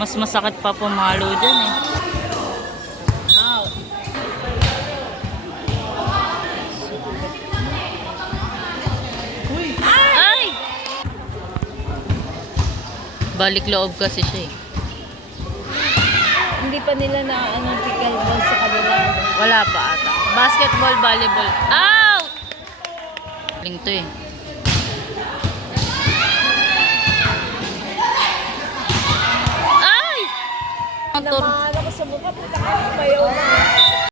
Mas masakit pa pumalo dyan eh. Out. Ay! Balik loob kasi siya eh. Hindi pa nila na pickleball sa kanila. Wala pa ata. Basketball, volleyball. Out! Galing to eh. Ay! Namahala ko sa mukha, puta ka, mayaw na.